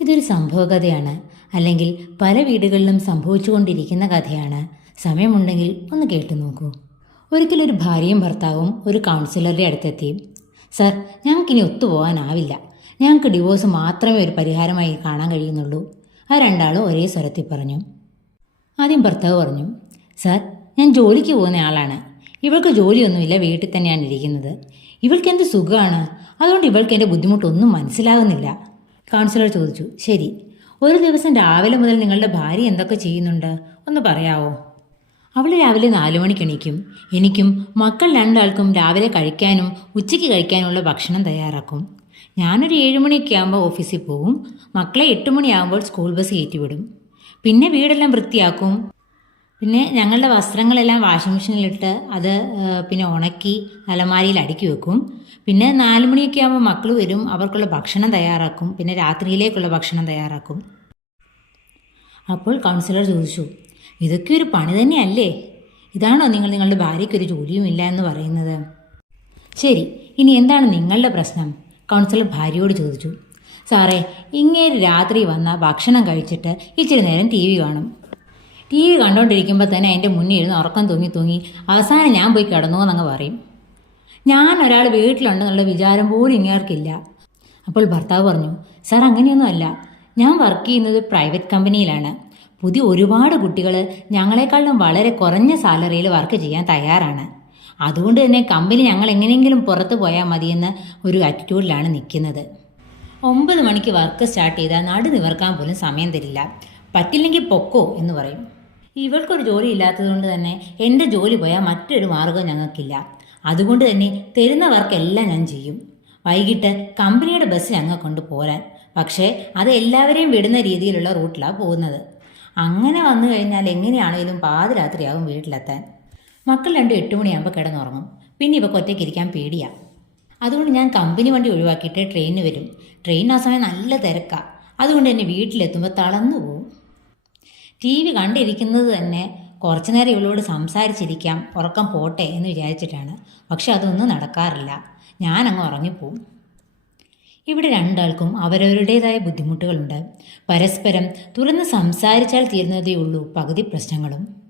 ഇതൊരു സംഭവകഥയാണ്. അല്ലെങ്കിൽ പല വീടുകളിലും സംഭവിച്ചുകൊണ്ടിരിക്കുന്ന കഥയാണ്. സമയമുണ്ടെങ്കിൽ ഒന്ന് കേട്ടു നോക്കൂ. ഒരിക്കലൊരു ഭാര്യയും ഭർത്താവും ഒരു കൗൺസിലറുടെ അടുത്തെത്തി. സർ ഞങ്ങൾക്കിനി ഒത്തുപോകാനാവില്ല. ഞങ്ങൾക്ക് ഡിവോഴ്സ് മാത്രമേ ഒരു പരിഹാരമായി കാണാൻ കഴിയുന്നുള്ളൂ. ആ രണ്ടാളും ഒരേ സ്വരത്തിൽ പറഞ്ഞു. ആദ്യം ഭർത്താവ് പറഞ്ഞു സർ ഞാൻ ജോലിക്ക് പോകുന്ന ആളാണ്. ഇവൾക്ക് ജോലിയൊന്നുമില്ല വീട്ടിൽ തന്നെയാണ് ഇരിക്കുന്നത്. ഇവൾക്ക് എന്ത് സുഖമാണ് അതുകൊണ്ട് ഇവൾക്ക് എന്റെ ബുദ്ധിമുട്ടൊന്നും മനസ്സിലാകുന്നില്ല. കൗൺസിലർ ചോദിച്ചു ശരി ഒരു ദിവസം രാവിലെ മുതൽ നിങ്ങളുടെ ഭാര്യ എന്തൊക്കെ ചെയ്യുന്നുണ്ട്? ഒന്ന് പറയാവോ? അവൾ രാവിലെ നാലു മണിക്ക് എണീക്കും. എനിക്കും മക്കൾ രണ്ടാൾക്കും രാവിലെ കഴിക്കാനും ഉച്ചയ്ക്ക് കഴിക്കാനുമുള്ള ഭക്ഷണം തയ്യാറാക്കും. ഞാനൊരു ഏഴുമണിയൊക്കെ ആകുമ്പോൾ ഓഫീസിൽ പോവും. മക്കളെ എട്ട് മണിയാകുമ്പോൾ സ്കൂൾ ബസ് കയറ്റിവിടും. പിന്നെ വീടെല്ലാം വൃത്തിയാക്കും. പിന്നെ ഞങ്ങളുടെ വസ്ത്രങ്ങളെല്ലാം വാഷിംഗ് മെഷീനിലിട്ട് അത് പിന്നെ ഉണക്കി അലമാരിയിൽ അടുക്കി വെക്കും. പിന്നെ നാല് മണിയൊക്കെ ആകുമ്പോൾ മക്കൾ വരും അവർക്കുള്ള ഭക്ഷണം തയ്യാറാക്കും. പിന്നെ രാത്രിയിലേക്കുള്ള ഭക്ഷണം തയ്യാറാക്കും. അപ്പോൾ കൗൺസിലർ ചോദിച്ചു ഇതൊക്കെ ഒരു പണി തന്നെയല്ലേ? ഇതാണോ നിങ്ങൾ നിങ്ങളുടെ ഭാര്യയ്ക്കൊരു ജോലിയുമില്ല എന്ന് പറയുന്നത്? ശരി ഇനി എന്താണ് നിങ്ങളുടെ പ്രശ്നം? കൗൺസിലർ ഭാര്യയോട് ചോദിച്ചു സാറേ ഇങ്ങേര് രാത്രി വന്ന ഭക്ഷണം കഴിച്ചിട്ട് ഇച്ചിരി നേരം ടി വി കാണും. ടി വി കണ്ടുകൊണ്ടിരിക്കുമ്പോൾ തന്നെ എന്റെ മുന്നിൽ ഇരുന്ന് ഉറക്കം തൂങ്ങി തൂങ്ങി അവസാനം ഞാൻ പോയി കിടന്നു എന്നങ്ങ് പറയും. ഞാൻ ഒരാൾ വീട്ടിലുണ്ടെന്നുള്ള വിചാരം പോലും ഇങ്ങേർക്കില്ല. അപ്പോൾ ഭർത്താവ് പറഞ്ഞു സാർ അങ്ങനെയൊന്നുമല്ല. ഞാൻ വർക്ക് ചെയ്യുന്നത് പ്രൈവറ്റ് കമ്പനിയിലാണ് പുതിയ ഒരുപാട് കുട്ടികൾ ഞങ്ങളെക്കാളും വളരെ കുറഞ്ഞ സാലറിയിൽ വർക്ക് ചെയ്യാൻ തയ്യാറാണ്. അതുകൊണ്ട് തന്നെ കമ്പനി ഞങ്ങൾ എങ്ങനെയെങ്കിലും പുറത്ത് പോയാൽ മതിയെന്ന ഒരു ആറ്റിറ്റ്യൂഡിലാണ് നിൽക്കുന്നത്. ഒമ്പത് മണിക്ക് വർക്ക് സ്റ്റാർട്ട് ചെയ്താൽ നടു നിവർക്കാൻ പോലും സമയം തരില്ല. പറ്റില്ലെങ്കിൽ പൊക്കോ എന്ന് പറയും. ഇവൾക്കൊരു ജോലി ഇല്ലാത്തതുകൊണ്ട് തന്നെ എന്റെ ജോലി പോയാൽ മറ്റൊരു മാർഗം ഞങ്ങൾക്കില്ല. അതുകൊണ്ട് തന്നെ തരുന്ന വർക്കെല്ലാം ഞാൻ ചെയ്യും. വൈകിട്ട് കമ്പനിയുടെ ബസ് ഞങ്ങൾ കൊണ്ട് പോരാൻ. പക്ഷേ അത് എല്ലാവരെയും വിടുന്ന രീതിയിലുള്ള റൂട്ടിലാണ് പോകുന്നത്. അങ്ങനെ വന്നു കഴിഞ്ഞാൽ എങ്ങനെയാണേലും പാതിരാത്രിയാകും വീട്ടിലെത്താൻ. മക്കൾ രണ്ടും എട്ട് മണിയാകുമ്പോൾ കിടന്നുറങ്ങും. പിന്നെ ഇവ ഒറ്റയ്ക്ക് ഇരിക്കാൻ പേടിയാ. അതുകൊണ്ട് ഞാൻ കമ്പനി വണ്ടി ഒഴിവാക്കിയിട്ട് ട്രെയിനിന് വരും. ട്രെയിൻ ആ സമയം നല്ല തിരക്കാണ് അതുകൊണ്ട് തന്നെ വീട്ടിലെത്തുമ്പോൾ തളർന്നു പോകും. ടി വി കണ്ടിരിക്കുന്നത് തന്നെ കുറച്ചു നേരം ഇവളോട് സംസാരിച്ചിരിക്കാം ഉറക്കം പോട്ടെ എന്ന് വിചാരിച്ചിട്ടാണ്. പക്ഷെ അതൊന്നും നടക്കാറില്ല. ഞാനങ്ങ് ഉറങ്ങിപ്പോവും. ഇവിടെ രണ്ടാൾക്കും അവരവരുടേതായ ബുദ്ധിമുട്ടുകളുണ്ട്. പരസ്പരം തുറന്ന് സംസാരിച്ചാൽ തീരുന്നതേ ഉള്ളൂ പകുതി പ്രശ്നങ്ങളും.